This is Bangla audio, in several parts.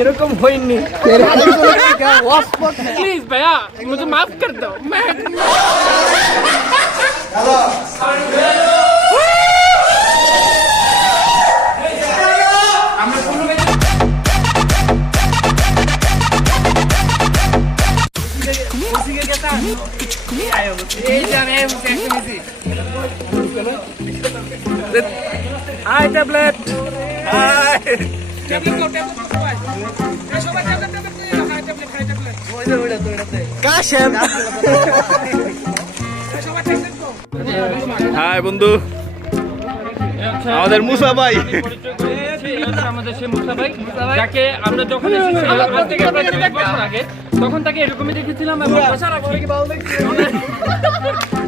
এরকম হয়নি। प्लीज भैया मुझे माफ कर दो मैं hi tablet, hi Kashem. Hi বন্ধু, আমাদের মুসা ভাই। আমাদের সেই মুসা ভাই যাকে আমরা যখন এসেছিলাম আজ থেকে প্রায় 30 বছর আগে, তখন তাকে এরকমই দেখেছিলাম এবং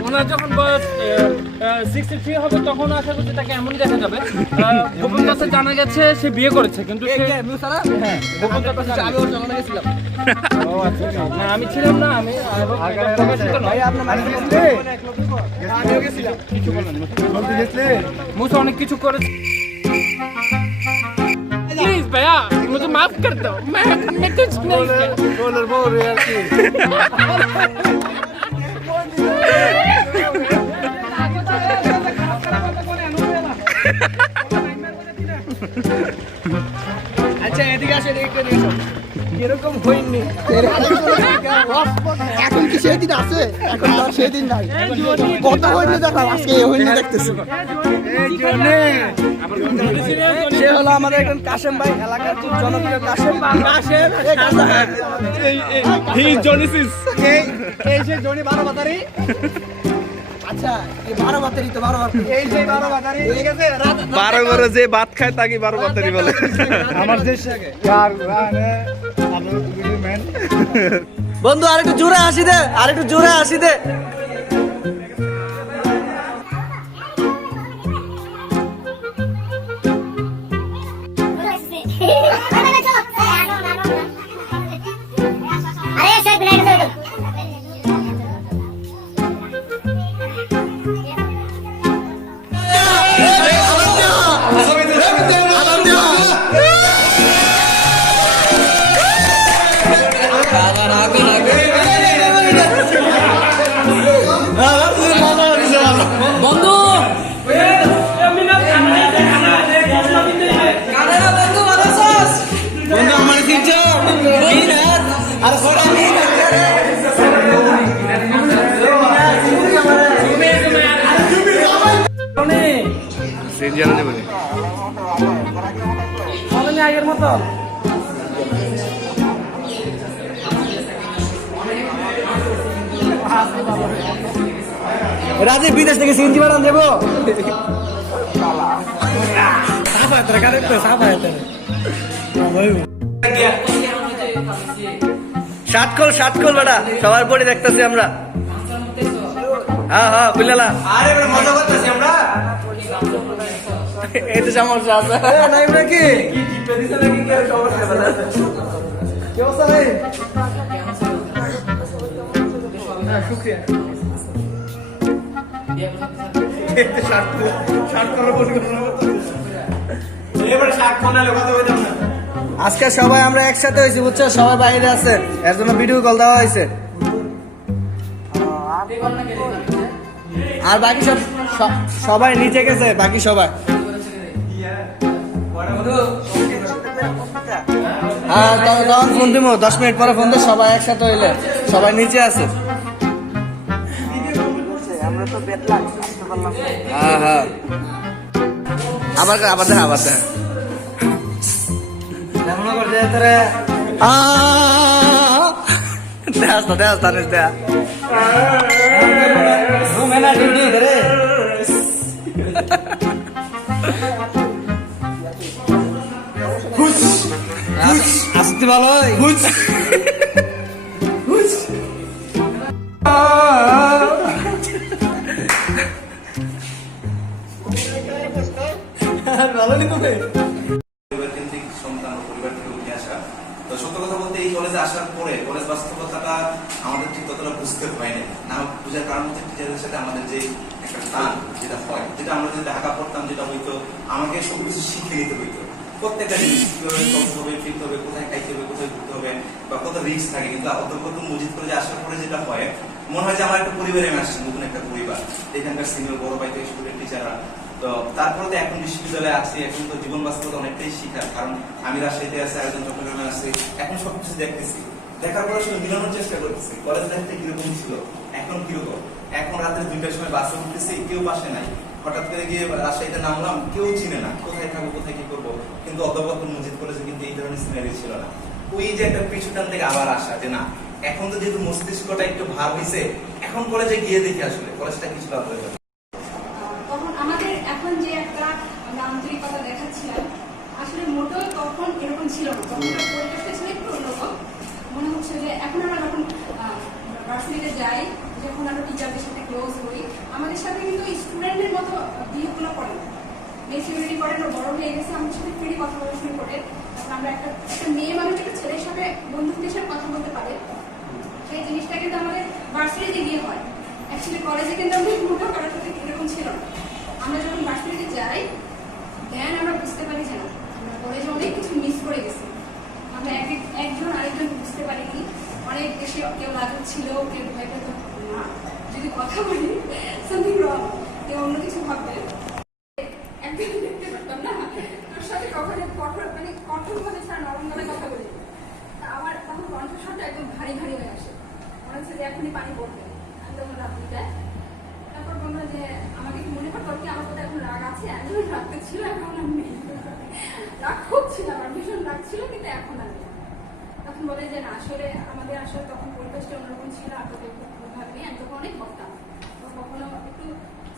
ওনার যখন বয়স 63 হবে তখন আশা করছি তাকে এমনই দেখা যাবে। গোপন কথা জানা গেছে সে বিয়ে করেছে, কিন্তু আমি ছিলাম না, আমি মুসা অনেক কিছু করেছে। प्लीज भैया मुझे माफ कर दो मैं कुछ नहीं আচ্ছা এদিকে আসেন, এরকম হয়নি। এখন কি সেই দিন আছে? এখন তো আর সেই দিন নাই। কত হইনি দেখো, আজকে হইনি দেখতেছি। সে হলো আমাদের একজন কাশেম ভাই, এলাকার খুব জনপ্রিয় কাশেম। এই যে জনি 12 বাতারি। আচ্ছা এই 12 বাতারি তো 12 বাতারি, এই যে 12 বাতারি, ঠিক আছে। 12 করে যে ভাত খায় তাকে 12 বাতারি বলে। আমার দেশ यार বন্ধু আরেকটু জোরে হাসি দে, আরেকটু জোরে হাসি দে। আগের মতো রাজি বিদেশ থেকে সিএনজি বানান দেবো। ষাটকল বেটা সবার পরে দেখতেছি আমরা। হ্যাঁ হ্যাঁ বুঝলা, মজা করতেছি আমরা। এই তো সমস্যা আছে নাই নাকি? আজকে সবাই আমরা একসাথে হয়েছি বুঝছো, সবাই বাইরে আছে, এর জন্য ভিডিও কল দেওয়া হয়েছে। আর বাকি সবাই নিচে গেছে, বাকি সবাই। হ্যাঁ তখন ফোন দিব, 10 মিনিট পরে ফোন দিয়ে সবাই একসাথে হইলে। সবাই নিচে আছে। হ্যাঁ হ্যাঁ আবার দেখা আসতে ভালো সত্য কথা বলতে এই কলেজে আসার পরে কলেজ বাস্তবতাটা আমাদের ঠিক ততটা বুঝতে হয়নি না, বুঝার কারণ হচ্ছে টিচারদের সাথে আমাদের যে একটা টান যেটা হয়, যেটা আমরা যদি ঢাকা পড়তাম যেটা হইতো আমাকে সবকিছু শিখে নিতে হইতো, প্রত্যেকটা জিনিস কিভাবে চলতে হবে, ফিরতে হবে, কোথায় খাইতে হবে, কোথায় ঘুরতে হবে, বা কত রিস্ক থাকে। কিন্তু অন্তর্গত মসজিদ করে যে আসার পরে যেটা হয়, মনে হয় যে আমার একটা পরিবারে আমি আসছি, নতুন একটা পরিবার। এখানকার সিনিয়র বড় ভাই থেকে স্টুডেন্ট টিচাররা, তো তারপরে তো এখন বিশ্ববিদ্যালয়ে আছি, এখন তো জীবন বাস্তবতা অনেকটাই শিখার, কারণ আমি রাজশাহীতে আছি, আরেকজন চট্টগ্রামে আছি, এখন সবকিছু দেখতেছি। দেখার পরে আসলে মিলানোর চেষ্টা করতেছি, কলেজ লাইফটা কিরকম ছিল, এখন কিরকম। এখন রাত্রে 2টার সময় বাসে উঠতেছি, কেউ পাশে নাই, হঠাৎ করে গিয়ে রাজশাহীতে নামলাম, কেউ চিনে না, কোথায় থাকবো, কোথায় কি করবো। কিন্তু অধ্যাপক মসজিদ কলেজে কিন্তু এই ধরনের সিনারি ছিল না। ওই যে একটা পিছুটান থেকে আবার আসা, যে না এখন তো যেহেতু মস্তিষ্কটা একটু ভার হয়েছে, এখন কলেজে গিয়ে দেখি আসলে কলেজটা কিছু লাভ হয়ে যাবে। তখন আমাদের এখন যে একটা আমরা আন্তরিকতা দেখাচ্ছিলাম, আসলে মোটেও তখন এরকম ছিল না। তখনকার পরিবেশটা ছিল একটু অন্যরকম। মনে হচ্ছে যে এখন আমরা যখন ভার্সিটিতে যাই, যখন আমরা টিচারদের সাথে ক্লোজ হই, আমাদের সাথে কিন্তু স্টুডেন্টের মতো বিহেভগুলো করে না। মেচুরিটি করে, আমরা বড় হয়ে গেছে, আমাদের সাথে ফ্রি কথা বলা শুরু করে। তখন আমরা একটা মেয়ে মানুষ একটা ছেলের সাথে বন্ধুদের সাথে কথা বলতে পারে, সেই জিনিসটা কিন্তু আমাদের ভার্সিটিতে গিয়ে হয়। অ্যাকচুয়ালি কলেজে কিন্তু আমাদের মোটেও কারোর সাথে এরকম ছিল না। আমরা যখন ভার্সিটিতে যাই, দেন আমরা বুঝতে পারি যে না, আমরা কলেজে অনেক কিছু মিস করে গেছি। আমরা একজন আরেকজন বুঝতে পারিনি। অনেক বেশি কেউ লাজুক ছিল, কেউ ভয় পেত না যদি কথা বলি সামথিং রং, কেউ অন্য কিছু ভাববে। একদিন দেখতে পারতাম না তোর সাথে কখনো কঠোরভাবে ছাড়া নরমভাবে কথা বলি, আমার তখন কণ্ঠস্বরটা একদম ভারী ভারী হয়ে আসে, মনে হচ্ছে যে এখনই পানি পড়বে। আমি তখন রাত্রি যায়, তারপর বললো যে আমাকে কি মনে হয় তোর কি আমার প্রতি এখন রাগ আছে? আমি যখন রাখতে ছিল, এখন আমি নেই। রাগ খুব ছিল, আমার ভীষণ রাগ ছিল, কিন্তু এখন আমি তখন বলে যে না, আসলে আসলে তখন পরিবেশটা অন্যরকম ছিল। আর তোকে ভাবি আমি তখন অনেক বলতাম, কখনো একটু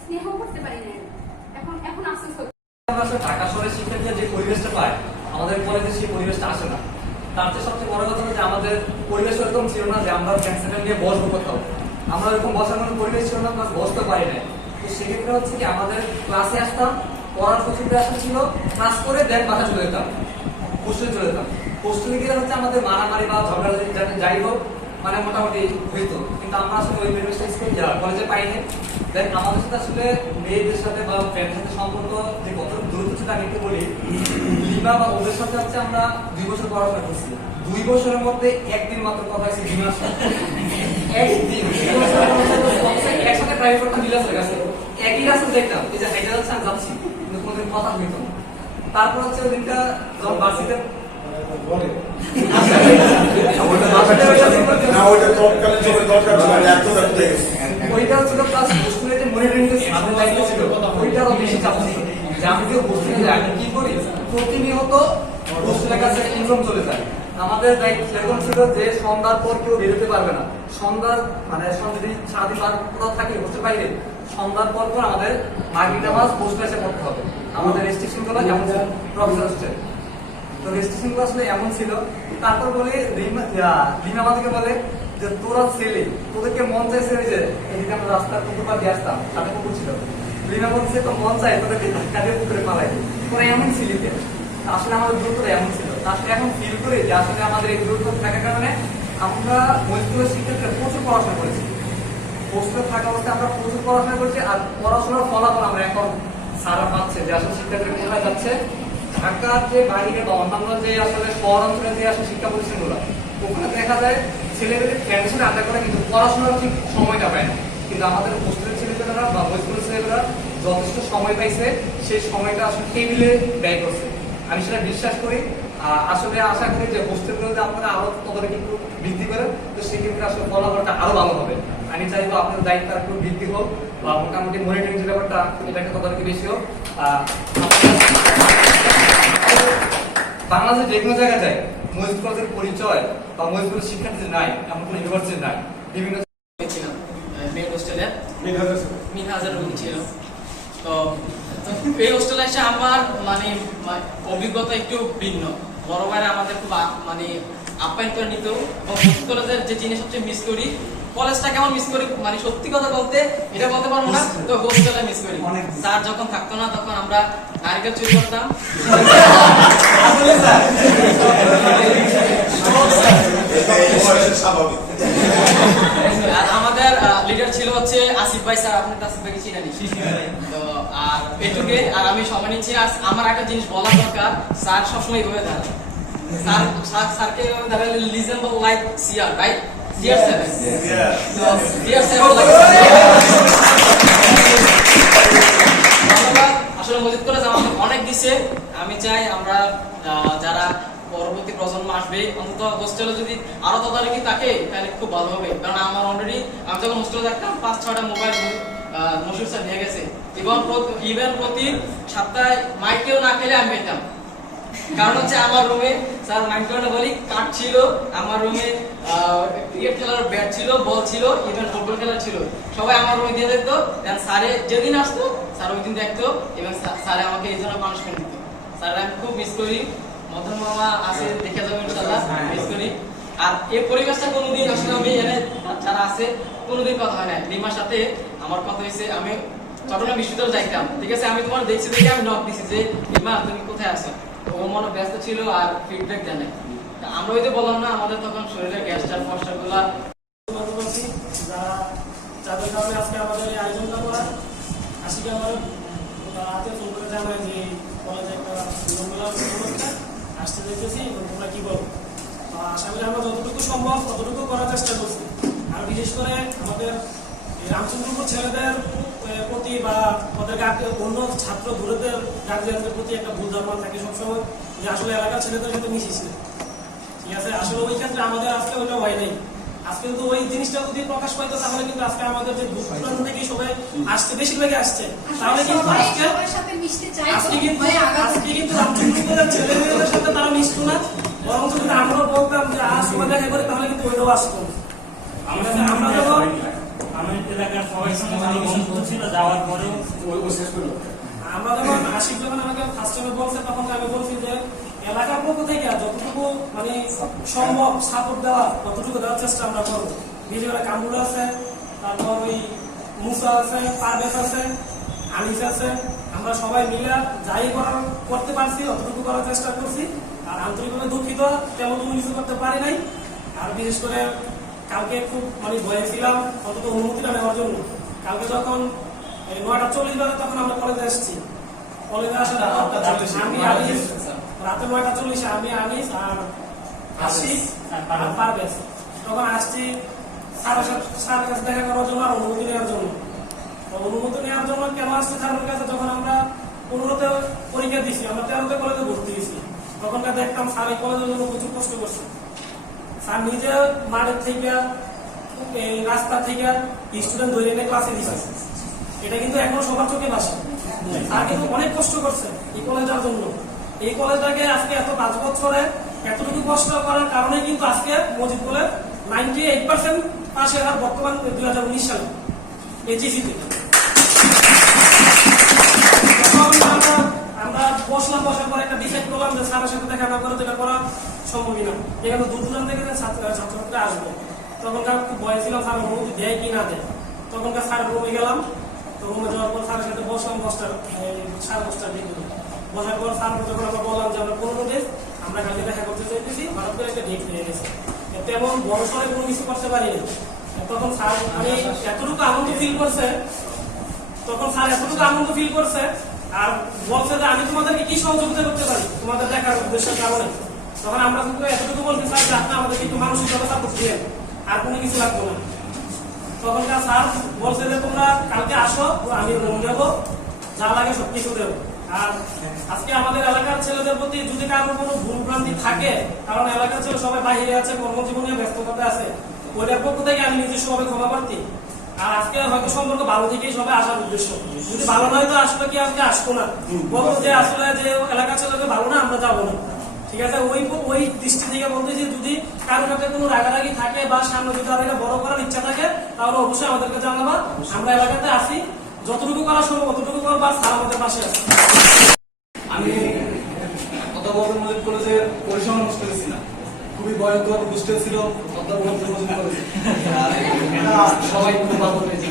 স্নেহ করতে পারি না। এখন আফসোস হচ্ছে আমরা আসলে ঢাকা শহরের শিক্ষার্থীরা যে পরিবেশটা পায়, আমাদের কলেজে সেই পরিবেশটা আসে না। তার চেয়ে সবচেয়ে বড় কথা হচ্ছে আমাদের পরিবেশ ওরকম ছিল না যে আমরা ক্যান্সার নিয়ে বসবো কোথাও। আমরা এরকম বসার কোনো পরিবেশ ছিল না, প্লাস বসতে পারি না। তো সেক্ষেত্রে হচ্ছে কি আমাদের ক্লাসে আসতাম, পড়ার প্রচুর আসা ছিল, ক্লাস করে দেন বাসা চলে যেতাম, হোস্টেলে চলে যেতাম। হোস্টেলে গিয়ে হচ্ছে আমাদের মারামারি বা ঝগড়া যাই হোক মানে মোটামুটি হইতো, কিন্তু আমরা আসলে ওই পরিবেশটা কলেজে পাইনি। দেন আমাদের সাথে আসলে মেয়েদের সাথে বা ফ্রেন্ডের সাথে সম্পর্ক যে কত দ্রুত ছিল আমি একটু বলি। লিমা বা ওদের সাথে হচ্ছে আমরা 2 বছর পড়াশোনা করছি, 2 বছরের মধ্যে একদিন মাত্র কথা হয়েছে লিমার সাথে। একদিন একসাথে প্রাইভেট পড়তাম বিলাসের কাছে, একই রাস্তা দেখতাম, এই যে হাইটা যাচ্ছে আমি যাচ্ছি, কিন্তু কোনোদিন কথা হইতো। তারপর হচ্ছে ওদিনটা যখন বাসিতে ওইটা হচ্ছিল প্লাস স্কুলে যে মনিটরিং আমাদের দায়িত্ব ছিল, ওইটা আরো বেশি চাপ ছিল যে আমি যে হোস্টেলে যাই, আমি কি করি প্রতিনিয়ত হোস্টেলের কাছে ইনকাম চলে যায়। আমাদের দায়িত্ব এরকম ছিল যে সন্ধ্যার পর কেউ বেরোতে পারবে না। সন্ধ্যার মানে যদি সারাদিন কোথাও থাকে হোস্টেল বাইরে, সন্ধ্যার পর আমাদের মাগরিব নামাজ হোস্টেলে এসে পড়তে হবে। আমাদের রেস্ট্রিকশন গুলো যেমন প্রফেসর হোস্টেল, তো রেজিস্ট্রেশন গুলো আসলে এমন ছিল। তারপর বলে লিমা আমাদেরকে বলে যে তোরা ছেলে, তোদেরকে মন চাইছে যে এদিকে আমরা রাস্তার পুকুর দিয়ে আসতাম, সাথে পুকুর ছিল। লিমা বলছে তো মন চাই তোদেরকে ধাক্কা দিয়ে পুকুরে পালাই, তোরা এমন ছিলিতে। আসলে আমাদের দূরত্বটা এমন ছিল। আসলে এখন ফিল করি যে আসলে আমাদের এই দূরত্ব থাকার কারণে আমরা মজদুরের শিক্ষার্থীরা প্রচুর পড়াশোনা করেছি। হোস্টেলে থাকা অবস্থায় আমরা প্রচুর পড়াশোনা করছি, আর পড়াশোনার ফলাফল আমরা এখন সারা পাচ্ছে যে আসলে শিক্ষার্থীরা কোথায় যাচ্ছে। ঢাকার যে বাইরে বা অন্যান্য যে আসলে শহর অঞ্চলে যে আসলে শিক্ষা প্রতিষ্ঠানগুলো, ওখানে দেখা যায় ছেলেমেয়েদের ফ্রেন্ডের সাথে আড্ডা করে কিন্তু পড়াশোনার ঠিক সময়টা পায় না। কিন্তু আমাদের হোস্টেলের ছেলেমেয়েরা বা মজদুরের ছেলেমেয়েরা যথেষ্ট সময় পাইছে, সেই সময়টা আসলে টেবিলে ব্যয় করছে। আমি সেটা বিশ্বাস করি। আসলে আশা করি যে হোস্টেলগুলোতে আপনারা আরো তদারকি একটু বৃদ্ধি করেন, তো সেক্ষেত্রে আসলে ফলাফলটা আরো ভালো হবে। আমি চাইবো আপনাদের দায়িত্ব একটু বৃদ্ধি হোক, বা মোটামুটি মনিটরিং যে ব্যাপারটা এটাকে তদারকি বেশি হোক। বাংলাদেশের যে কোনো জায়গায় যায় মসজিদ কলেজের পরিচয় বা মসজিদ কলেজ শিক্ষার্থী নাই, এমন কোনো ইউনিভার্সিটি নাই। বিভিন্ন ছিলাম মেয়ে হোস্টেলে, মিনহাজের রুম ছিল। তো এই হোস্টেলে এসে আমার মানে অভিজ্ঞতা একটু ভিন্ন। বড় ভাইরা আমাদের খুব মানে আপ্যায়ন করে নিত। এবং মসজিদ কলেজের যে জিনিস সবচেয়ে মিস করি, কলেজটা কেমন মিস করি মানে সত্যি কথা বলতে এটা বলতে পারবো না, তো হোস্টেলে মিস করি। স্যার যখন থাকতো না তখন আমরা নারকেল চুরি করতাম। আর আমাদের লিডার ছিল হচ্ছে আসিফ ভাই। ভাই স্যার আপনি তাসিফ ভাইকে চিনেন তো আর এটুকে আর আমি সময় নিচ্ছি আর আমার একটা জিনিস বলা দরকার স্যার সবসময় এইভাবে দাঁড়ায় স্যারকে এইভাবে দাঁড়ালে Legendre like CR right CR 7 তো সিআর 7 আসলে মজিদ কলেজ আমাকে অনেক দিছে আমি চাই আমরা যারা পরবর্তী প্রজন্ম আসবে অন্তত হোস্টেলে যদি আরো তদারকি থাকে তাহলে খুব ভালো হবে কারণ আমার অলরেডি আমি যখন হোস্টেলে থাকতাম 5-6টা মোবাইল মশুর স্যার নিয়ে গেছে ইভেন প্রতি সপ্তাহে মাইকেও না খেলে আমি পেতাম কারণ হচ্ছে আমার রুমে স্যার মাইকেও বলি কাঠ ছিল আমার রুমে ক্রিকেট খেলার ব্যাট ছিল বল ছিল ইভেন ফুটবল খেলা ছিল সবাই আমার রুমে দিয়ে দিত দেন স্যারে যেদিন আসতো স্যার ওই দিন দেখতো এবং স্যারে আমাকে এই জন্য পানিশমেন্ট দিত স্যার আমি খুব মিস করি মদন মামা আছে দেখে যাবো ইনশাআল্লাহ মিস করি আর এই পরিবেশটা কোনোদিন আসলে আমি এনে যারা আছে কোনোদিন কথা হয় না লিমার সাথে আমার কথা হয়েছে আমি চট্টগ্রাম বিশ্ববিদ্যালয়ে যাইতাম ঠিক আছে আমি তোমার দেখছি দেখে আমি নক দিছি যে লিমা তুমি কোথায় আছো ও মনে ব্যস্ত ছিল আর ফিডব্যাক দেয় না আমরা ওই যে বললাম না আমাদের তখন শরীরের গ্যাসটার ফসটাগুলা যাদের কারণে আজকে আমাদের এই আয়োজনটা করা আজকে আমার হাতে ফোন করে জানায় যে কলেজে একটা আসতে দেখতেছি এবং তোমরা কি বলো আশা করি আমরা যতটুকু সম্ভব ততটুকু করার চেষ্টা করছি আর বিশেষ করে আমাদের রামচন্দ্রপুর ছেলেদের প্রতি বা ওদের অন্য ছাত্র গুরুদের গার্জিয়ানদের প্রতি একটা ভুল ধারণা থাকে সবসময় যে আসলে এলাকার ছেলেদের সাথে মিশিয়েছিল ঠিক আছে আসলে ওই ক্ষেত্রে আমাদের আজকে ওইটা হয় নাই আজকে কিন্তু ওই জিনিসটা যদি প্রকাশ পাইতো তাহলে কিন্তু আজকে আমাদের যে দূর দূরান্ত থেকে সবাই আসছে বেশিরভাগই আসছে তাহলে কিন্তু আজকে কিন্তু রামচন্দ্রপুরের ছেলে মেয়েদের সাথে তারা মিশতো না বরং যদি আমরা বলতাম যে আজ সময় দেখা করে তাহলে কিন্তু ওইটাও আসতো আমরা যখন আমার এলাকার সবাই সঙ্গে বন্ধুত্ব ছিল যাওয়ার পরেও আমরা যখন আশিক যখন আমাকে ফার্স্ট টাইমে বলছে তখন আমি বলছি যে এলাকার পক্ষ থেকে যতটুকু মানে সম্ভব সাপোর্ট দেওয়া ততটুকু দেওয়ার চেষ্টা আমরা করবো বিশেষ করে কামরুল আছে তারপর ওই মুসা আছে পারভেজ আছে আনিস আছে আমরা সবাই মিলে যাই করতে পারছি ততটুকু করার চেষ্টা করছি আর আন্তরিকভাবে দুঃখিত তেমন কোনো কিছু করতে পারি নাই আর বিশেষ করে কালকে খুব মানে ভয়ে ছিলাম অন্তত অনুমতিটা নেওয়ার জন্য কালকে যখন 9:40 বাজে তখন আমরা কলেজে আসছি কলেজে আসার আমি রাতে 9:40 আমি আনিস আর আশিক আর পারভেজ তখন আসছি স্যারের কাছে দেখা করার জন্য আর অনুমতি নেওয়ার জন্য অনুমতি নেওয়ার জন্য কেন আসছি স্যারের কাছে যখন আমরা 15তে পরীক্ষা দিচ্ছি আমরা 13তে কলেজে ভর্তি হয়েছি তখনকার দেখতাম স্যার এই কলেজের জন্য প্রচুর কষ্ট করছে স্যার নিজে মাঠের থেকে এই রাস্তা থেকে স্টুডেন্ট ধরে এনে ক্লাসে দিচ্ছে এটা কিন্তু এখনো সবার চোখে ভাসে স্যার কিন্তু অনেক কষ্ট করছে এই কলেজের জন্য এই কলেজটাকে আজকে এত 5 বছরে এতটুকু কষ্ট করার কারণে কিন্তু আজকে মজিদ কলেজ 98% পাশের হার বর্তমান 2019 সালে এইচএসসিতে আমরা বসার পর একটা ডিসাইড করলাম যে স্যারের সাথে দেখা না করে এটা করা সম্ভবই না এখানে দূর দূরান্ত থেকে ছাত্রছাত্রীরা আসবে তখনকার খুব ভয় ছিলাম স্যার অনুমতি দেয় কি না দেয় তখনকার স্যারের রুমে গেলাম তো রুমে যাওয়ার পর স্যারের সাথে বসলাম 10:30 দিকে বসার পর স্যার যখন আমরা বললাম যে আমরা 15 দিন আমরা কালকে দেখা করতে চাইতেছি হঠাৎ করে একটা ডেট হয়ে গেছে তেমন বড় সড়ে কোনো কিছু করতে পারিনি তখন স্যার আমি এতটুকু আনন্দ ফিল করছে তখন স্যার এতটুকু আনন্দ ফিল করছে আর বলছে যে আমি তোমাদেরকে কি সহযোগিতা করতে পারি তোমাদের দেখার উদ্দেশ্যের কারণে তখন আমরা কিন্তু এতটুকু বলতে চাই যে আপনি আমাদেরকে একটু মানসিকভাবে সাপোর্ট দিলেন আর কোনো কিছু লাগবে না তখনকার স্যার বলছে যে তোমরা কালকে আসো আমি রুম দেবো যা লাগে সবকিছু দেবো আর আজকে আমাদের এলাকার ছেলেদের প্রতি যদি কারোর কোনো ভুল ভ্রান্তি থাকে কারণ এলাকার ছেলে সবাই বাহিরে আছে কর্মজীবনে ব্যস্ততাতে আছে ওইটার পক্ষ থেকে আমি নিজস্ব ভাবে ক্ষমা প্রার্থী আর আজকে হয়তো সম্পর্ক ভালো থেকেই সবাই আসার উদ্দেশ্য যদি ভালো নয় তো আসলে কি আজকে আসবো না বলবো যে আসলে যে এলাকার ছেলেদের ভালো না আমরা যাবো না ঠিক আছে ওই দৃষ্টি থেকে বলতেছি যদি কারোর সাথে কোনো রাগারাগি থাকে বা সামনে যদি আরো এটা বড় করার ইচ্ছা থাকে তাহলে অবশ্যই আমাদেরকে জানাবা আমরা এলাকাতে আসি যতটুকু করা সম্ভব ততটুকু করবো আর স্যার আমাদের পাশে আছে আমি অধ্যাপক মজিদ কলেজের পরিচালনা করেছি না খুবই ভয়ঙ্কর দুষ্ট ছিল অধ্যাপক মজিদ কলেজ এটা সবাই খুব ভালো পেয়েছে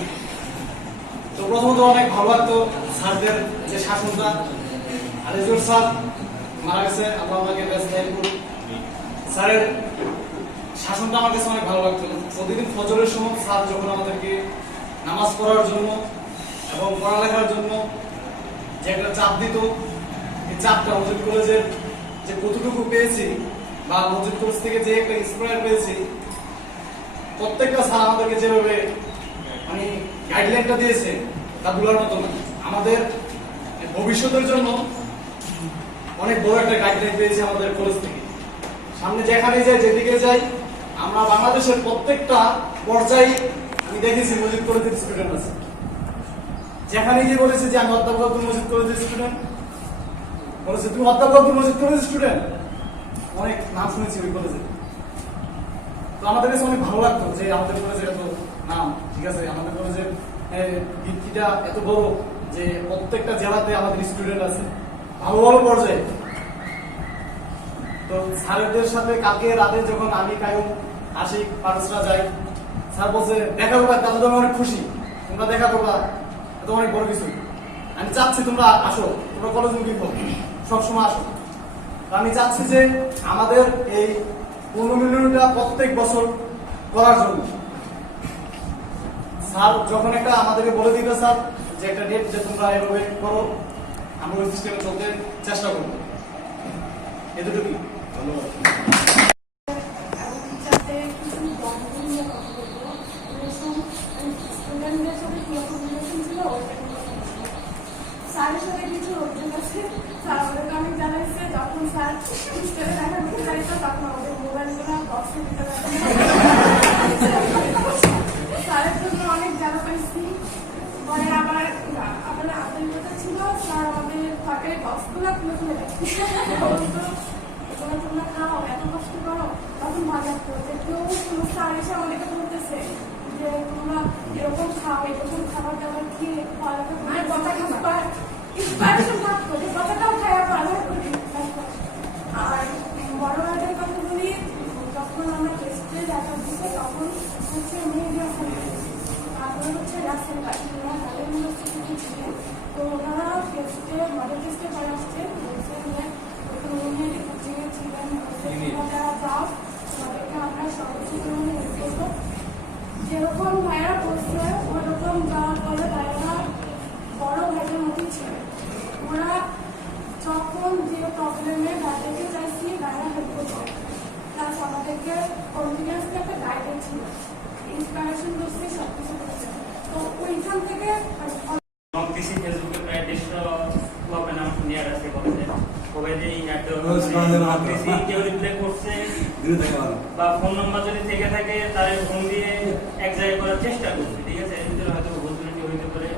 তো প্রথমত অনেক ভালো লাগতো স্যারদের যে শাসনটা আরেজোর স্যার মারা গেছে আল্লাহ আমাকে বেশ হেল্প করুন স্যারের শাসনটা আমার কাছে অনেক ভালো লাগতো প্রতিদিন ফজরের সময় স্যার যখন আমাদেরকে নামাজ পড়ার জন্য এবং পড়ালেখার জন্য যে একটা চাপ দিত, এই চাপটা মসজিদ কলেজের যে কতটুকু পেয়েছি বা মসজিদ কলেজ থেকে যে একটা ইন্সপায়ার পেয়েছি, প্রত্যেকটা স্যার আমাদেরকে যেভাবে মানে গাইডলাইনটা দিয়েছে তা বলার মতো না। আমাদের ভবিষ্যতের জন্য অনেক বড় একটা গাইডলাইন পেয়েছি আমাদের কলেজ থেকে। সামনে যেখানে যাই, যেদিকে যাই, আমরা বাংলাদেশের প্রত্যেকটা পর্যায়ে আমি দেখেছি মসজিদ কলেজের স্টুডেন্ট আছে। যেখানে গিয়ে বলেছে যে আমি অধ্যাপক আব্দুল মজিদ কলেজের স্টুডেন্ট, বলেছে তুমি অধ্যাপক আব্দুল মজিদ কলেজের স্টুডেন্ট, অনেক নাম শুনেছি ওই কলেজে। তো আমাদের কাছে অনেক ভালো লাগতো যে আমাদের কলেজের এত নাম, ঠিক আছে, আমাদের কলেজের ভিত্তিটা এত বড় যে প্রত্যেকটা জেলাতে আমাদের স্টুডেন্ট আছে ভালো ভালো পর্যায়ে। তো স্যারদের সাথে কালকে রাতে যখন আমি কায়ুম আশিক পারসরা যাই, স্যার বলছে দেখা করবা, তাহলে তো আমি অনেক খুশি, তোমরা দেখা করবা, এটা অনেক বড় কিছু। আমি চাচ্ছি তোমরা আসো, তোমরা কলেজমুখী হোক, সবসময় আসো। তো আমি চাচ্ছি যে আমাদের এই পুনর্মিলনটা প্রত্যেক বছর করার জন্য স্যার যখন একটা আমাদেরকে বলে দিবে স্যার যে একটা ডেট যে তোমরা এভাবে করো, আমরা ওই সিস্টেমে চলতে চেষ্টা করবো। এতটুকুই, ধন্যবাদ। যাতে কিছু বন্ধু নিয়ে কথা বলবো, স্টুডেন্টদের সাথে কিরকম রিলেশন ছিল ওইটা নিয়ে কথা বলবো। স্যারের সাথে কিছু অর্জন আছে, স্যার আমাদেরকে অনেক জানাইছে। যখন স্যার হোস্টেলে দেখা করতে চাইতো তখন আমাদের মোবাইলগুলো বক্সে দিতে স্যারের জন্য অনেক জানা পাইছি। পরে আবার আন্তরিকতা ছিল, স্যার আমাদের ফাঁকের বক্সগুলো খুলে খুলে দেখছি, তোমরা খাও, এত কষ্ট করো। তখন মজা লাগতো যে কেউ কোনো স্যার এসে আমাদেরকে বলতেছে যে তোমরা এরকম খাও, এরকম খাবার দাবার খেয়ে পড়ালেখা ইন্সপায়ারেশন থাকতো যে কথাটাও খাওয়া পড়ালেখা করি। আর বড় ভাইদের কথা বলি, যখন আমরা টেস্টে দেখা দিচ্ছে তখন হচ্ছে মেহেদি হাসান, তারপরে হচ্ছে রাসেল ভাই, ওরা তাদের ইউনিভার্সিটি ছিলেন। তো ওনারা টেস্টে মডেল টেস্টে করে আসছে, বলছে যে উনি কোচিংয়ে ছিলেন, যারা যাও তাদেরকে আমরা সর্বোচ্চ পরিমাণে হেল্প করবো। যেরকম ভাইয়েরা বলছে ওরকম যাওয়ার পরে ভাইয়েরা বড় ভাইদের মতোই ছিল। ওরা যখন যে প্রবলেমে ভাইদেরকে চাইছি ভাইয়েরা হেল্প করছে, প্লাস আমাদেরকে কন্টিনিউয়াসলি একটা গাইডেন্স ছিল, ইন্সপিরেশন করছে, সব কিছু করছে। তো ওইখান থেকে ফেসবুকে প্রায় 150 ওপেন আমার নিয়ে আসছে কলেজে, কবে যে কেউ রিপ্লাই করছে বা ফোন নাম্বার যদি থেকে থাকে তাদের ফোন দিয়ে এক জায়গায় করার চেষ্টা করছে, ঠিক আছে। এর ভিতরে হয়তো ভুলত্রুটি হইতে পারে,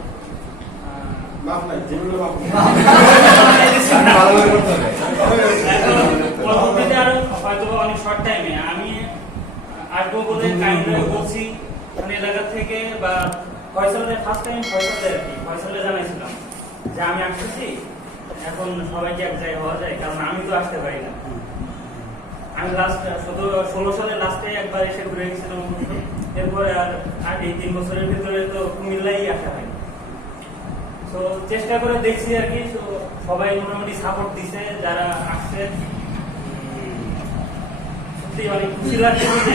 পরবর্তীতে আরো হয়তো অনেক শর্ট টাইমে আমি আসবো বলে কাইন্ডলি বলছি, মানে এলাকা থেকে বা ফয়সালে ফার্স্ট টাইম ফয়সালে জানাইছিলাম যে আমি আসতেছি, এখন সবাইকে এক জায়গায় হওয়া যায়, কারণ আমি তো আসতে পারি না। আমি লাস্ট 16 সালের লাস্টে একবার এসে ঘুরে গেছিলাম, এরপরে আর এই 3 বছরের ভিতরে তো কুমিল্লাই আসা হয়। তো চেষ্টা করে দেখছি আর কি, তো সবাই মোটামুটি সাপোর্ট দিছে যারা আসছে, সত্যি অনেক খুশি লাগছে যে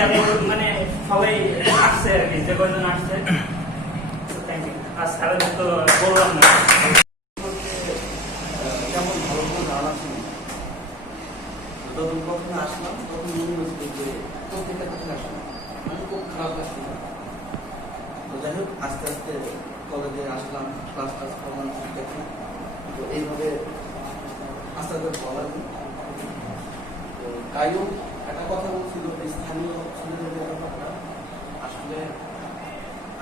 মানে সবাই আসছে আর কি, যে কয়জন আসছে। Thank you. আর স্যারের তো বললাম না কেমন ভালো কোনো ধারণা ছিল। যখন প্রথমে আসলাম তখন মনে হয়েছিল যে প্রত্যেকটা কথা আসলাম, আমি খুব খারাপ লাগছিল। তো যাই হোক আস্তে আস্তে কলেজে আসলাম, ক্লাস করলাম, দেখলাম, তো এইভাবে আস্তে আস্তে ভালো লাগলো। তো কায়ুম একটা কথা বলছিল স্থানীয় ছেলেদের ব্যাপারটা, আসলে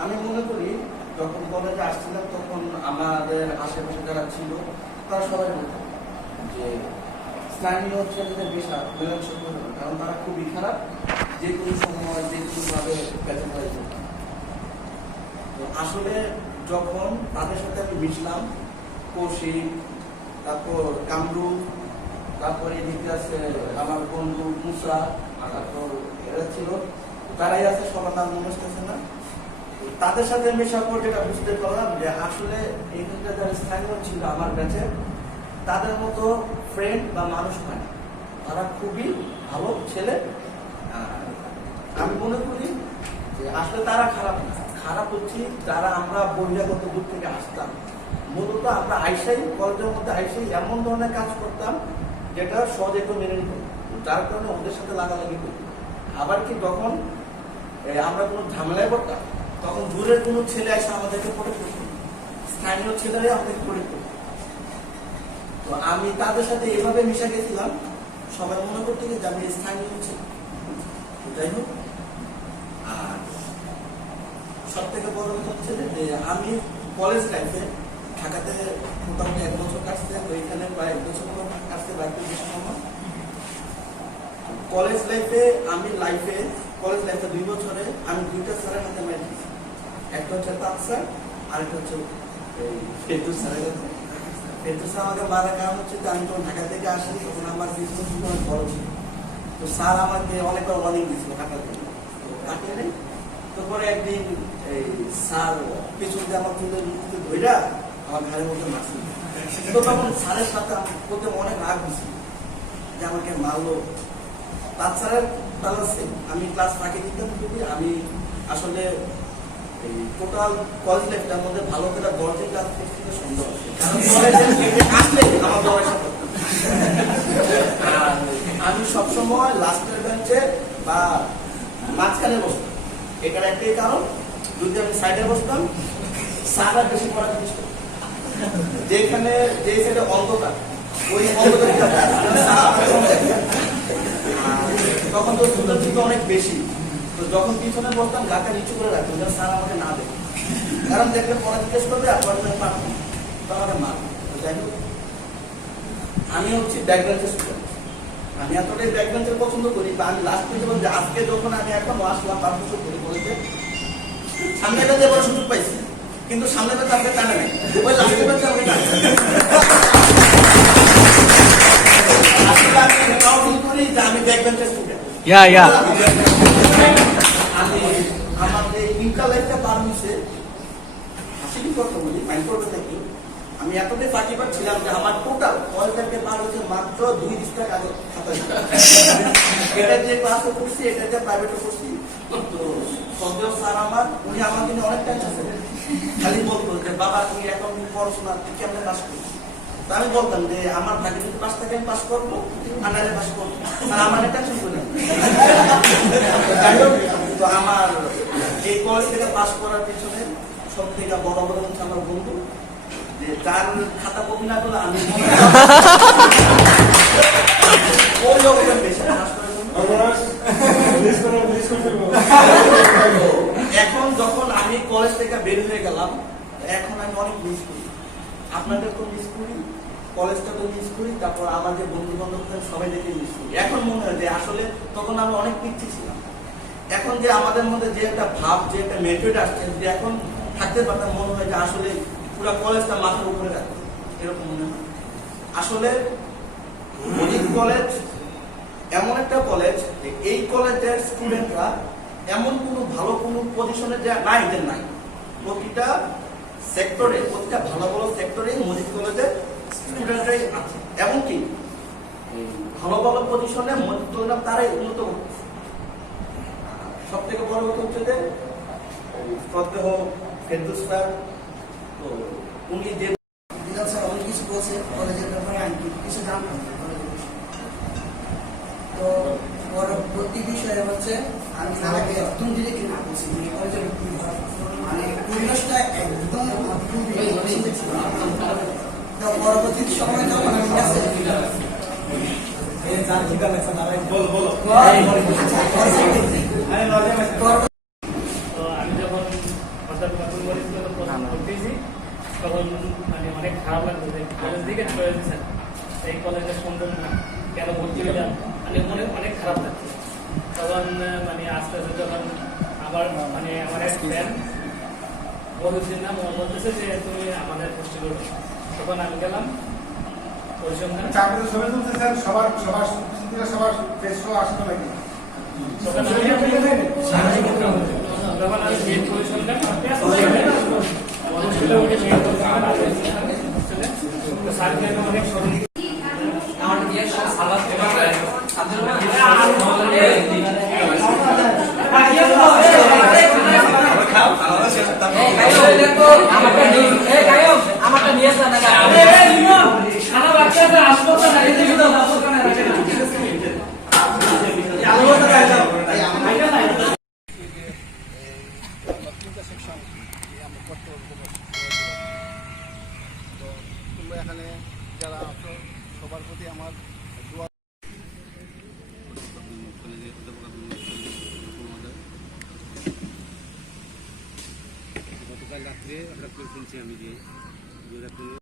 আমি মনে করি যখন কলেজে আসছিলাম তখন আমাদের আশেপাশে যারা ছিল তারা সবাই বলতো যে স্থানীয় ছেলেদের পেশা মেলাংশন করবে না, কারণ তারা খুবই খারাপ, যে কোনো সময় যে কোনোভাবে বেতন পাই। আসলে যখন তাদের সাথে আমি মিশলাম, কৌশিক, তারপর কামরু, তারপরে এদিকে আছে আমার বন্ধু মুসা, তারপর এরা ছিল, তারাই আছে, সবার নাম মনে আসতেছে না। তাদের সাথে মেশার পর যেটা বুঝতে পারলাম যে আসলে এখানকার যারা স্থানীয় ছিল আমার কাছে, তাদের মতো ফ্রেন্ড বা মানুষ হয় না, তারা খুবই ভালো ছেলে। আমি মনে করি যে আসলে তারা খারাপ না, খারাপ হচ্ছে যারা আমরা বহিরাগত দূর থেকে আসতাম, মূলত আমরা আইসাই কলেজের মধ্যে আইসাই এমন ধরনের কাজ করতাম যেটা সহজে একটু মেনে নিত, যার কারণে ওদের সাথে লাগালাগি করি। আবার কি তখন আমরা কোনো ঝামেলায় পড়তাম, তখন দূরের কোনো ছেলে এসে আমাদেরকে প্রোটেক্ট করতো, স্থানীয় ছেলেরাই আমাদেরকে প্রোটেক্ট করতো। তো আমি তাদের সাথে এভাবে মিশে গেছিলাম, সবাই মনে করতে যে আমি স্থানীয় ছিল। যাই হোক, আর সব থেকে বড় কথা হচ্ছে যে আমি কলেজ লাইফে ঢাকাতে মোটামুটি 1 বছর কাটছে, ওইখানে প্রায় 1 বছর কাটছে, বাইকে বেশি সময়। কলেজ লাইফে কলেজ লাইফে 2 বছরে আমি 2টা স্যারের হাতে মাইর দিয়েছি। একটা হচ্ছে তাপ স্যার, আরেকটা হচ্ছে ফেরদৌস স্যারের কাছে। ফেরদৌস স্যার আমাকে মারার কারণ হচ্ছে যে আমি যখন ঢাকা থেকে আসি তখন আমার বিজনেস অনেক বড় ছিল। তো স্যার আমাকে অনেকবার ওয়ার্নিং দিয়েছিল ঢাকা থেকে, তো কাটিয়ে নেই। তারপরে একদিন স্যার পেছন দিয়ে আমার চুলের মুখে ধইরা আমার ঘরের মধ্যে মারছিল। তো তখন স্যারের সাথে আমার প্রতি অনেক রাগ হয়েছিল যে আমাকে মারলো। তাছাড়া আমি ক্লাস ফাঁকি দিতাম, কিন্তু আমি আসলে টোটাল কলেজ লাইফটার মধ্যে ভালো করে 10 ক্লাস করতে সম্ভব আছে, কারণ আসলে আমার বয়স। আর আমি সবসময় লাস্টের বেঞ্চে বা মাঝখানে বসতাম, এটার একটাই কারণ, যদি আমি সাইডে বসতাম স্যাররা বেশি পড়া জিনিস, যেখানে যে সাইডে অন্ধকার ওই অন্ধকার তখন তো স্টুডেন্ট ছিল অনেক বেশি। তো যখন পিছনে বসতাম গাটা নিচু করে রাখতাম যেন স্যার আমাকে না দেখে, কারণ দেখলে পড়া জিজ্ঞেস করবে আর পড়া পারতাম তো আমাকে মারবে। যাই হোক, আমি হচ্ছে ব্যাকগ্রাউন্ডের স্টুডেন্ট, আমি এতটাই ব্যাকগ্রাউন্ডের পছন্দ করি বা আমি লাস্ট পেজে বলছি আজকে যখন আমি এখন আসলাম 5 বছর করে বলেছে সামনে পেজে এবার সুযোগ পাইছি, কিন্তু সামনে পেজে আমাকে টানে নাই, ওই লাস্টে পেজে আমাকে টানে। আমি ব্যাকগ্রাউন্ডের স্টুডেন্ট, আমি আমার যে ইন্টার লাইফটা পার হয়েছে আসলে কথা বলি মাইন্ড করবে থাকি, আমি এতটাই ফাঁকিবার ছিলাম যে আমার টোটাল কলেজ লাইফে পার হয়েছে মাত্র 2 ডিস্ট্রিক্ট আগে খাতা। এটা যে ক্লাসে পড়ছি, এটা যে প্রাইভেটে পড়ছি। তো সন্দেহ স্যার উনি আমাকে নিয়ে অনেক টেনশন ছিলেন, খালি বলতো যে বাবা তুমি এখন পড়াশোনা কেমন পাস করছো। তো আমি বলতাম যে আমার ভাগে যদি পাস থাকে আমি পাস করবো, আন্ডারে পাস করবো, আর আমার টেনশন করে। তো আমার এই কলেজ থেকে পাস করার পিছনে সব থেকে বড় বড় হচ্ছে আমার বন্ধু, যে যার খাতা কপি না করলে আমি ওই অবদান বেশি পাস করার জন্য। এখন যখন আমি কলেজ থেকে বের হয়ে গেলাম, এখন আমি অনেক মিস করি, আপনাদেরকেও মিস করি, কলেজটাকেও মিস করি, তারপর আমার যে বন্ধু বান্ধব সবাই দেখে মিস করি। এখন মনে হয় যে আসলে তখন আমি অনেক পিছিয়ে ছিলাম, এখন যে আমাদের মধ্যে যে একটা ভাব, যে একটা মেন্টালিটি আসছে, যে এখন থাকতে পারতাম, মনে হয় যে আসলে পুরো কলেজটা মাথার উপরে রাখতে, এরকম মনে হয়। আসলে মজিদ কলেজ এমন একটা কলেজ, এই কলেজের স্টুডেন্টরা এমন কোনো ভালো কোনো পজিশনে যে নাই, যে নাই, প্রতিটা সেক্টরে, প্রতিটা ভালো ভালো সেক্টরে মজিদ কলেজের স্টুডেন্টরাই আছে, এমনকি ভালো ভালো পজিশনে মজিদ কলেজ তারাই উন্নত করতেছে। সব থেকে বড় কথা হচ্ছে যে শ্রদ্ধেয় ফেরদৌস স্যার, তো উনি যে স্যার অনেক কিছু বলছে কলেজের ব্যাপারে, আমি কিছু জানতাম তো পরবর্তী বিষয় হচ্ছে আমি তাকে একদম ডিরেক্টলি না বলছি, কলেজের মানে পরিবেশটা একদম পরবর্তী সময় যখন আমি কাছে আমি যখন করতেছি তখন মানে অনেক খারাপ লাগতো যে কলেজ দিকে চলে যাচ্ছেন, এই কলেজের সুন্দর না কেন ভর্তি হইলাম, মানে অনেক খারাপ লাগছে। তখন মানে আস্তে আস্তে যখন আবার মানে আমার এক ফ্রেন্ড বলছেন না বলতেছে যে তুমি আমাদের হোস্টেল করো, তখন আমি গেলাম পরিসংখ্যান। সবার ফেস শো আসতে লাগে, তখন আমি পরিসংখ্যান অনেক স্মরণ খাও আমরা করতে পারবো। তো তোমরা এখানে যারা আছো সবার প্রতি আমার দোয়া। গতকাল রাত্রে একটা শুনছি আমি যে